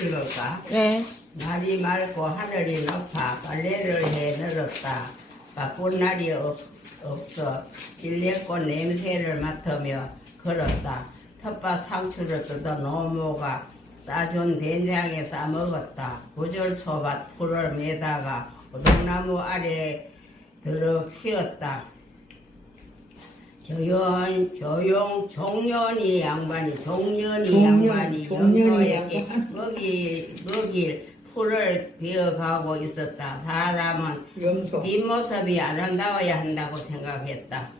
읽을까? 네. 날이 맑고 하늘이 높아 빨래를 해 늘었다. 바쁜 날이 없어 일레꽃 냄새를 맡으며 걸었다. 텃밭 상추를 뜯어 노모가 싸준 된장에 싸먹었다. 구절초밭 풀을 매다가 오동나무 아래 들어 키웠다. 종년이 양반이 염소에게 먹일 풀을 베어가고 있었다. 사람은 뒷모습이 아름다워야 한다고 생각했다.